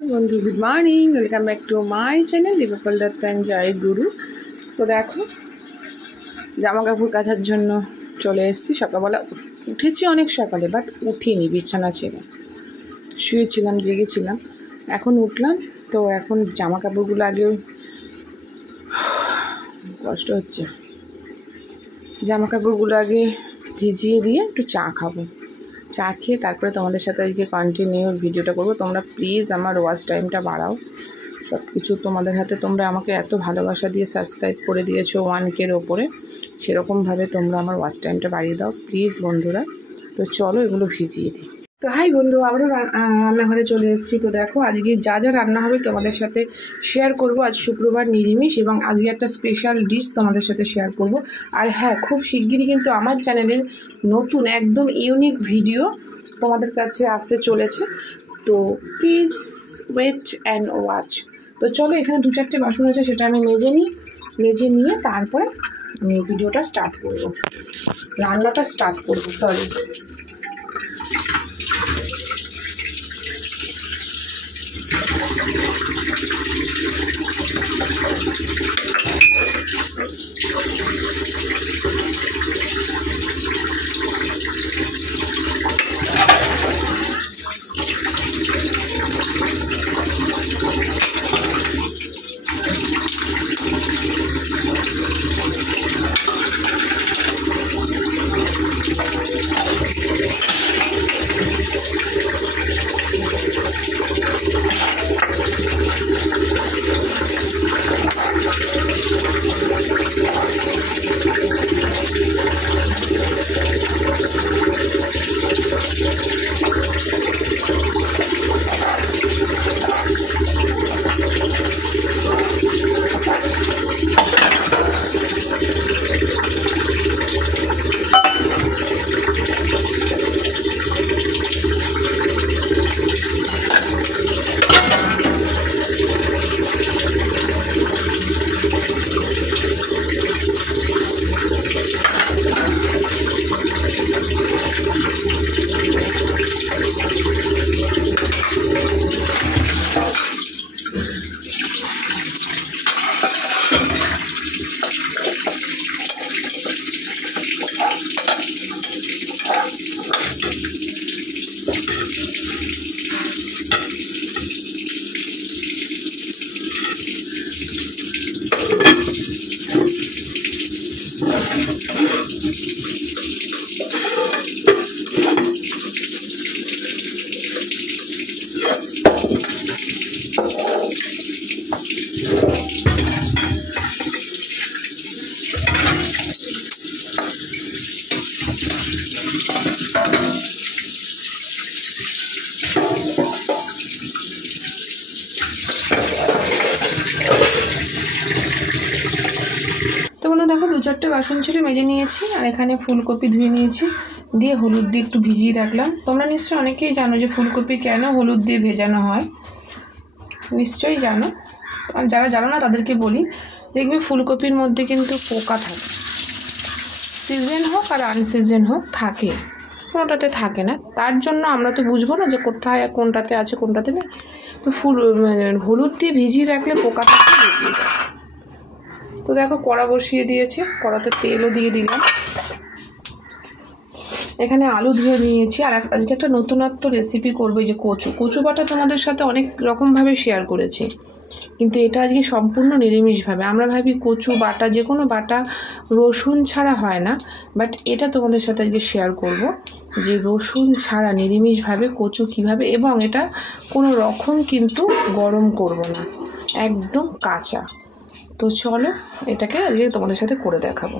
বন্ধু good morning, welcome back to my channel দীপকল Dutta and Jai Guru. তো দেখো জামা কাপড় কাচার জন্য চলে এসেছি। সকালবেলা উঠেছি অনেক সকালে, বাট উঠিনি, বিছানা ছেড়ে শুয়েছিলাম, জেগেছিলাম। এখন উঠলাম, তো এখন জামা কাপড়গুলো আগে কষ্ট হচ্ছে, জামা কাপড়গুলো আগে ভিজিয়ে দিয়ে একটু চা খাবো। চা খেয়ে তারপরে তোমাদের সাথে আজকে কন্টিনিউ ভিডিওটা করবো। তোমরা প্লিজ আমার ওয়াচ টাইমটা বাড়াও। সব কিছু তোমাদের হাতে। তোমরা আমাকে এত ভালোবাসা দিয়ে সাবস্ক্রাইব করে দিয়েছো 1K-র ওপরে, সেরকমভাবে তোমরা আমার ওয়াচ টাইমটা বাড়িয়ে দাও প্লিজ বন্ধুরা। তো চলো এগুলো ভিজিয়ে দিই। তো হাই বন্ধু, আবারও রান্নাঘরে চলে এসেছি। তো দেখো আজকে যা যা রান্না হবে তোমাদের সাথে শেয়ার করব। আজ শুক্রবার নিরামিষ, এবং আজকে একটা স্পেশাল ডিশ তোমাদের সাথে শেয়ার করব। আর হ্যাঁ, খুব শিগগিরই কিন্তু আমার চ্যানেলের নতুন একদম ইউনিক ভিডিও তোমাদের কাছে আসতে চলেছে। তো প্লিজ ওয়েট অ্যান্ড ওয়াচ। তো চলো, এখানে 2-4টে বাসন আছে, সেটা আমি মেজে নিয়ে তারপরে আমি ভিডিওটা স্টার্ট করব, রান্নাটা স্টার্ট করব। সরি, দেখো 2-4টে বাসন ছিল, মেজে নিয়েছি। আর এখানে ফুলকপি ধুয়ে নিয়েছি, দিয়ে হলুদ দিয়ে একটু ভিজিয়ে রাখলাম। তোমরা নিশ্চয়ই অনেকেই জানো যে ফুলকপি কেন হলুদ দিয়ে ভেজানো হয়, নিশ্চয়ই জানো। আর যারা জানো না তাদেরকে বলি, দেখবে ফুলকপির মধ্যে কিন্তু পোকা থাকে, সিজন হোক আর আনসিজন হোক থাকে, কোনোটাতে থাকে না। তার জন্য আমরা তো বুঝবো না যে কোথায় কোনটাতে আছে কোনটাতে নেই। তো হলুদ দিয়ে ভিজিয়ে রাখলে পোকা থাকে, বেরিয়ে যায়। তো দেখো কড়া বসিয়ে দিয়েছি, কড়াতে তেলও দিয়ে দিলাম। এখানে আলু ধুয়ে নিয়েছি। আর আজকে একটা নতুনত্ব রেসিপি করবো, যে কচু বাটা তোমাদের সাথে অনেক রকমভাবে শেয়ার করেছি, কিন্তু এটা আজকে সম্পূর্ণ নিরামিষভাবে। আমরা ভাবি কচু বাটা, যে কোনো বাটা রসুন ছাড়া হয় না, বাট এটা তোমাদের সাথে আজকে শেয়ার করব যে রসুন ছাড়া নিরামিষভাবে কচু কিভাবে, এবং এটা কোনো রকম কিন্তু গরম করব না, একদম কাঁচা। তো চলো এটাকে আজকে তোমাদের সাথে করে দেখাবো।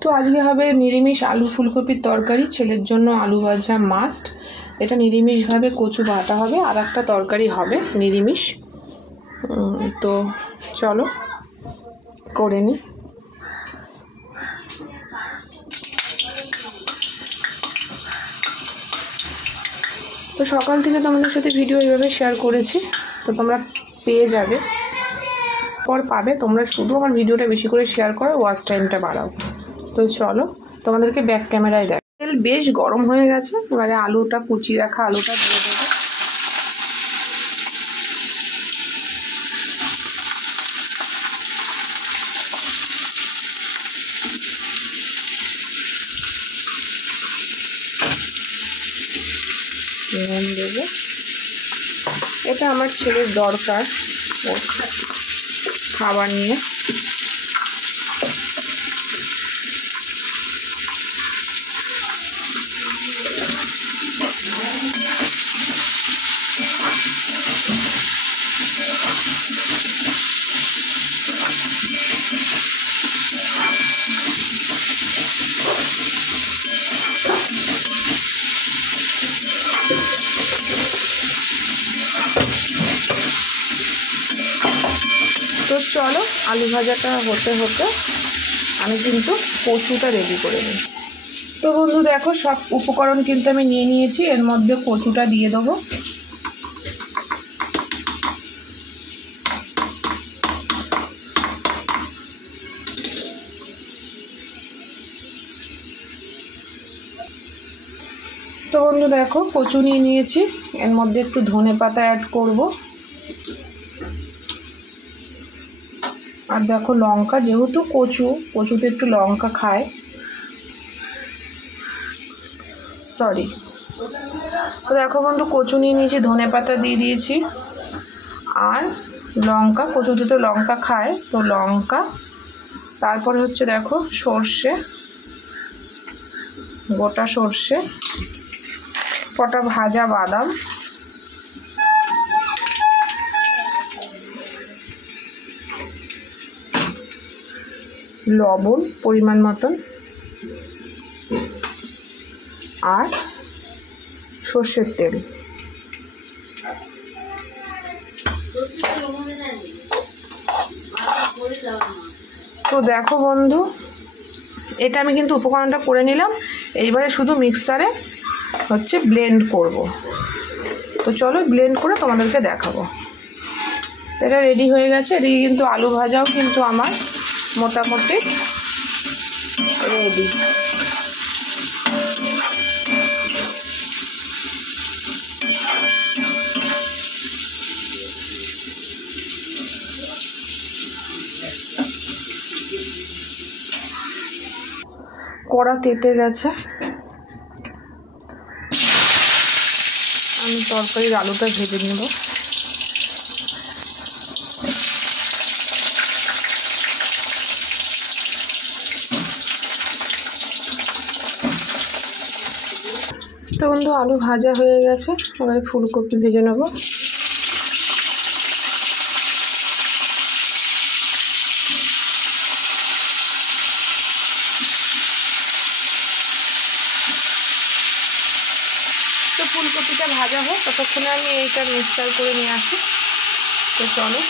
তো আজকে হবে নিরামিষ আলু ফুলকপির তরকারি, ছেলের জন্য আলু ভাজা মাস্ট। এটা নিরামিষভাবে কচু বাটা হবে, আর একটা তরকারি হবে নিরামিষ। তো চলো করে নিই। তো সকাল থেকে তোমাদের সাথে ভিডিও এইভাবে শেয়ার করেছি, তো তোমরা পেয়ে যাবে, পাবে। তোমরা শুধু আমার ভিডিওটা বেশি করে শেয়ার করো, ওয়াচ টাইমটা বাড়াও। তো চলো তোমাদেরকে ব্যাক ক্যামেরায় দেখ। তেল বেশ গরম হয়ে গেছে, এবারে আলুটা কুচি রাখা আলুটা দিয়ে দেবো। নুন দেবো, এটা আমার ছেলের দরকার ওর খাবার নিয়ে। তো চলো আলু ভাজাটা হতে হতে আমি কিন্তু কচুটা রেডি করে নিই। তো বন্ধু দেখো সব উপকরণ কিন্তু আমি নিয়ে নিয়েছি, এর মধ্যে কচুটা দিয়ে দেবো। তো বন্ধু দেখো কচু নিয়ে নিয়েছি, এর মধ্যে একটু ধনেপাতা অ্যাড করব। আর দেখো লঙ্কা, যেহেতু কচুতে একটু লঙ্কা খায়, সরি। তো দেখো বন্ধু কচু নিয়ে নিয়েছি, ধনেপাতা দিয়ে দিয়েছি, আর লঙ্কা, কচুতে তো লঙ্কা খায় তো লঙ্কা। তারপরে হচ্ছে দেখো সর্ষে, গোটা সর্ষে, কটা ভাজা বাদাম, লবণ পরিমাণ মতন, আর সর্ষের তেল। তো দেখো বন্ধু এটা আমি কিন্তু উপকরণটা করে নিলাম, এইবারে শুধু মিক্সারে হচ্ছে ব্লেন্ড করব। তো চলো ব্লেন্ড করে তোমাদেরকে দেখাবো। এটা রেডি হয়ে গেছে, এদিকে কিন্তু আলু ভাজাও কিন্তু আমার মোটামুটি রেডি। কড়া তেতে গেছে, আমি তরকারির আলুটা ভেজে নেব। তো বন্ধু আলু ভাজা হয়ে গেছে, এবারে ফুলকপি ভেজে নেব। তো ফুলকপিটা ভাজা হোক, ততক্ষণে আমি এইটা মিক্সচার করে নিয়ে আসি। তো চলো।